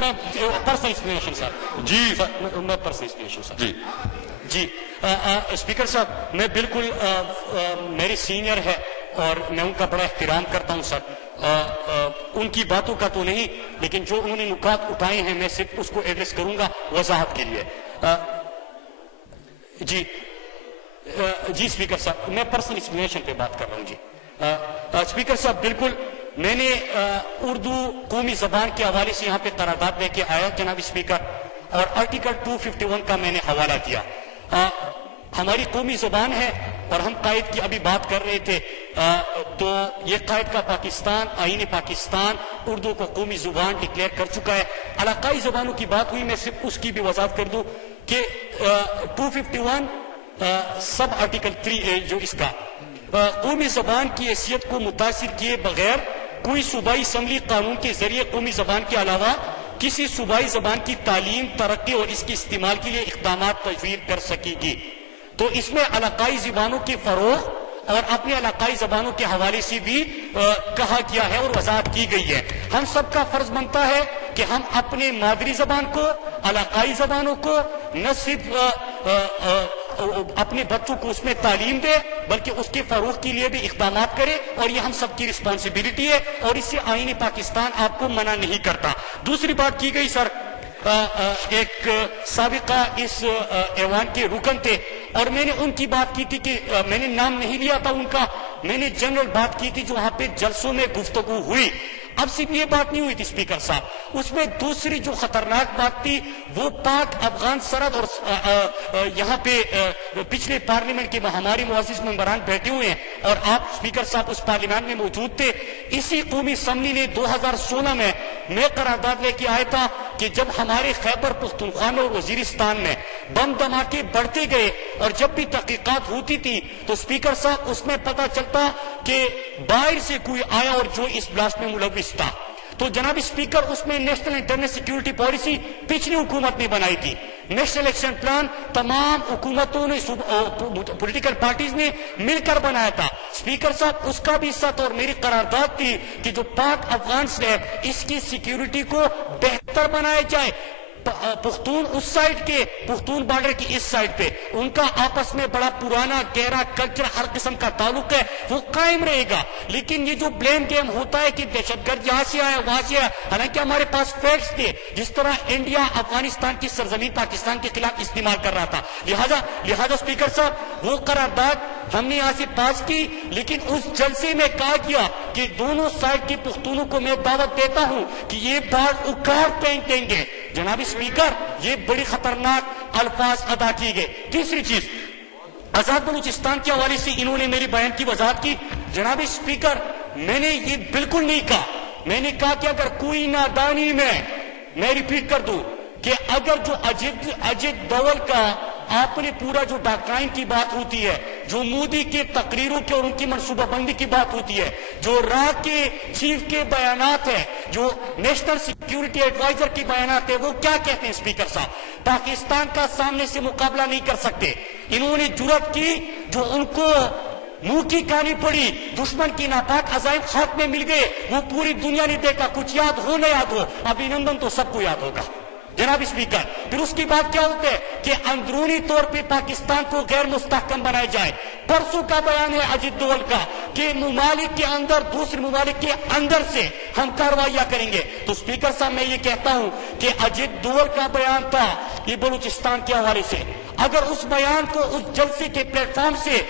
میں personal explanation سر جی میں personal explanation سر جی جی speaker صاحب میں بالکل میری سینئر ہے اور میں ان کا بڑا احترام کرتا ہوں سر ان کی باتوں کا تو نہیں لیکن جو انہوں نے نکات اٹھائے ہیں میں صرف اس کو ایڈریس کروں گا وضاحت کے لیے جی جی اسپیکر صاحب میں پرسنل ایکسپلینیشن پہ بات کر رہا ہوں جی اسپیکر صاحب بالکل میں نے اردو قومی زبان کے حوالے سے یہاں پہ قرارداد لے کے آیا جناب اسپیکر اور آرٹیکل 251 کا میں نے حوالہ کیا ہماری قومی زبان ہے اور ہم قائد کی ابھی بات کر رہے تھے تو یہ قائد کا پاکستان آئین پاکستان اردو کو قومی زبان ڈکلیئر کر چکا ہے علاقائی زبانوں کی بات ہوئی میں صرف اس کی بھی وضاحت کر دوں کہ 251 سب آرٹیکل 3A جو اس کا قومی زبان کی حیثیت کو متاثر کیے بغیر کوئی صوبائی اسمبلی قانون کے ذریعے قومی زبان کے علاوہ کسی صوبائی زبان کی تعلیم ترقی اور اس کے استعمال کے لیے اقدامات تجویز کر سکے گی تو اس میں علاقائی زبانوں کے فروغ اور اپنے علاقائی زبانوں کے حوالے سے بھی کہا گیا ہے اور وضاحت کی گئی ہے ہم سب کا فرض بنتا ہے کہ ہم اپنے مادری زبان کو علاقائی زبانوں کو نہ صرف اپنے بچوں کو اس میں تعلیم دے بلکہ اس کے فروغ کے لیے بھی اقدامات کرے اور یہ ہم سب کی رسپانسبلٹی ہے اور اس سے آئین پاکستان آپ کو منع نہیں کرتا دوسری بات کی گئی سر ایک سابقہ اس ایوان کے رکن تھے اور میں نے ان کی بات کی تھی کہ میں نے نام نہیں لیا تھا ان کا میں نے جنرل بات کی تھی جو وہاں پہ جلسوں میں گفتگو ہوئی اب صرف یہ بات نہیں ہوئی تھی اسپیکر صاحب اس میں دوسری جو خطرناک بات تھی وہ پاک افغان سرحد اور یہاں پہ پچھلے پارلیمنٹ کے ہمارے معزز ممبران بیٹھے ہوئے ہیں اور آپ اسپیکر صاحب اس پارلیمنٹ میں موجود تھے اسی قومی اسمبلی نے 2016 میں قرارداد لے کے آیا تھا کہ جب ہمارے خیبر پختونخوا اور وزیرستان میں بم دھماکے بڑھتے گئے اور جب بھی تحقیقات ہوتی تھی تو اسپیکر صاحب اس میں پتہ چلتا کہ باہر سے کوئی آیا اور جو اس بلاسٹ میں ملوث تھا تو جناب اسپیکر اس میں نیشنل انٹرنل سیکیورٹی پالیسی پچھلی حکومت نے بنائی تھی نیشنل ایکشن پلان تمام حکومتوں نے پولیٹیکل پارٹیز نے مل کر بنایا تھا اسپیکر صاحب اس کا بھی حصہ تھا اور میری قرارداد تھی کہ جو پاک افغان ہے اس کی سیکیورٹی کو بہتر بنایا جائے پختون اس سائڈ کے پختون بارڈر کی اس سائڈ پہ ان کا آپس میں بڑا پرانا گہرا کلچر ہر قسم کا تعلق ہے وہ قائم رہے گا لیکن یہ جو بلیم گیم ہوتا ہے کہ دہشت گرد یہاں سے آیا وہاں سے آیا حالانکہ ہمارے پاس فیکٹس تھے جس طرح انڈیا افغانستان کی سرزمین پاکستان کے خلاف استعمال کر رہا تھا لہذا اسپیکر صاحب وہ قرارداد ہم نے یہاں سے پاس کی لیکن اس جلسے میں کہا گیا کہ دونوں سائڈ کے پختونوں کو میں دعوت دیتا ہوں کہ یہ بات اکھاڑ پھینکیں گے جناب اسپیکر یہ بڑی خطرناک الفاظ ادا کیے گئے تیسری چیز آزاد بلوچستان کے حوالے سے انہوں نے میری بیان کی وضاحت کی جناب اسپیکر میں نے یہ بالکل نہیں کہا میں نے کہا کہ اگر کوئی نادانی میں ریپیٹ کر دوں کہ اگر جو اجیت دوول کا آپ نے پورا جو ڈاکٹرائن کی بات ہوتی ہے جو مودی کے تقریروں کے اور ان کی منصوبہ بندی کی بات ہوتی ہے جو را کے چیف کے بیانات ہیں جو نیشنل سیکیورٹی ایڈوائزر کی بیانات ہیں وہ کیا کہتے ہیں اسپیکر صاحب پاکستان کا سامنے سے مقابلہ نہیں کر سکتے انہوں نے جرأت کی جو ان کو منہ کی کہانی پڑی دشمن کی ناپاک عزائم خاک میں مل گئے وہ پوری دنیا نے دیکھا کچھ یاد ہو نہ یاد ہو ابھینندن تو سب کو یاد ہوگا جناب اسپیکر پھر اس کی بات کیا ہوتا ہے کہ اندرونی طور پہ پاکستان کو غیر مستحکم بنایا جائے پرسوں کا بیان ہے اجیت دوول کا کہ ممالک کے اندر دوسرے ممالک کے اندر سے ہم کاروائیاں کریں گے تو اسپیکر صاحب میں یہ کہتا ہوں کہ اجیت دوول کا بیان تھا یہ بلوچستان کے حوالے سے اگر اس بیان کو اس جلسے کے پلیٹ فارم سے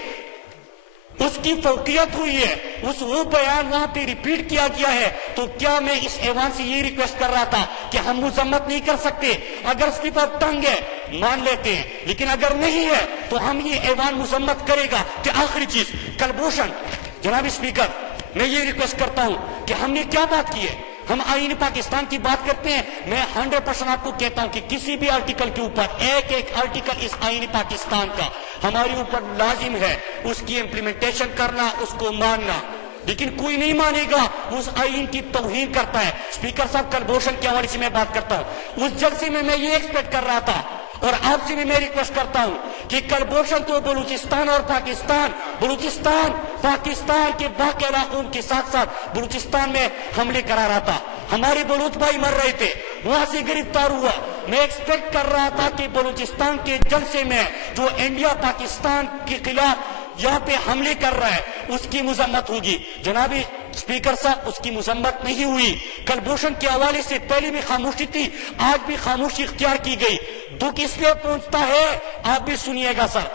اس کی فوقیت ہوئی ہے وہ بیان وہاں پہ ریپیٹ کیا گیا ہے تو کیا میں اس ایوان سے یہ ریکویسٹ کر رہا تھا کہ ہم مذمت نہیں کر سکتے اگر اس کے پاس تنگ ہے مان لیتے ہیں لیکن اگر نہیں ہے تو ہم یہ ایوان مذمت کرے گا کہ آخری چیز کلبھوشن جناب اسپیکر میں یہ ریکویسٹ کرتا ہوں کہ ہم نے کیا بات کی ہے ہم آئین پاکستان کی بات کرتے ہیں میں 100% آپ کو کہتا ہوں کہ کسی بھی آرٹیکل کے اوپر ایک آرٹیکل اس آئین پاکستان کا ہمارے اوپر لازم ہے اس کی امپلیمنٹیشن کرنا اس کو ماننا لیکن کوئی نہیں مانے گا، اس آئین کی توہین کرتا ہے۔ اسپیکر صاحب کلبھوشن کے حوالے سے میں بات کرتا ہوں، اس جلسے میں یہ ایکسپیکٹ کر رہا تھا اور آپ سے بھی میں ریکویسٹ کرتا ہوں کہ کلبھوشن تو بلوچستان اور بلوچستان پاکستان کے باقی علاقوں کے ساتھ ساتھ بلوچستان میں حملے کرا رہا تھا، ہمارے بلوچ بھائی مر رہے تھے، وہاں سے گرفتار ہوا۔ میں ایکسپیکٹ کر رہا تھا کہ بلوچستان کے جلسے میں جو انڈیا پاکستان کے خلاف یہاں پہ حملے کر رہا ہے اس کی مذمت ہوگی۔ جناب اسپیکر صاحب، اس کی مذمت نہیں ہوئی۔ کلبھوشن کے حوالے سے پہلے بھی خاموشی تھی، آج بھی خاموشی اختیار کی گئی۔ دکھ اس لیے پہنچتا ہے، آپ بھی سنیے گا سر،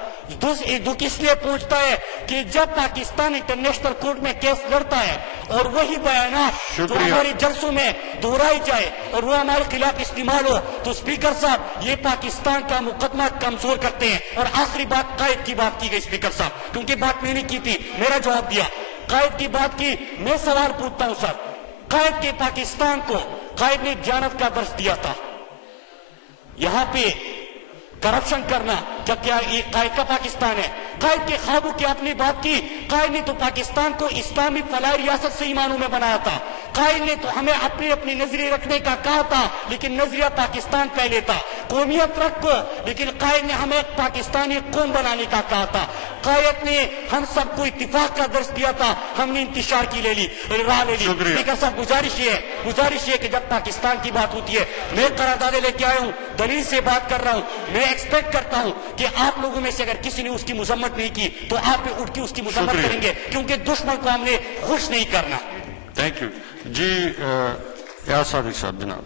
دکھ اس لیے پہنچتا ہے کہ جب پاکستان انٹرنیشنل کورٹ میں کیس لڑتا ہے اور وہی بیانات جو ہمارے جلسوں میں دہرائی جائے اور وہ ہمارے خلاف استعمال ہو تو اسپیکر صاحب یہ پاکستان کا مقدمہ کمزور کرتے ہیں۔ اور آخری بات قائد کی بات کی گئی اسپیکر صاحب، کیونکہ بات میں نے کی تھی، میرا جواب دیا، قائد کی بات کی۔ میں سوال پوچھتا ہوں سر، قائد کے پاکستان کو قائد نے دیانت کا درس دیا تھا، یہاں پہ کرپشن کرنا کیا یہ قائد کا پاکستان ہے؟ قائد کے خوابوں کی آپ نے بات کی، قائد نے تو پاکستان کو اسلامی فلاحی ریاست سے ایمانوں میں بنایا تھا، قائد نے تو ہمیں اپنے نظریے رکھنے کا کہا تھا، لیکن نظریہ پاکستان پہلے تھا، قومیت رکھو، لیکن قائد نے ہمیں پاکستانی قوم بنانے کا کہا تھا، قائد نے ہم سب کو اتفاق کا درس دیا تھا، ہم نے انتشار کی راہ لے لی۔ اسپیکر صاحب گزارش یہ ہے کہ جب پاکستان کی بات ہوتی ہے، میں قراردادیں لے کے آیا ہوں، دلیل سے بات کر رہا ہوں، میں ایکسپیکٹ کرتا ہوں کہ آپ لوگوں میں سے اگر کسی نے اس کی مذمت نہیں کی تو آپ پہ اٹھ کے اس کی مذمت کریں گے، کیونکہ دشمن کو ہم نے خوش نہیں کرنا۔ تھینک یو جی، یار صادق صاحب جناب۔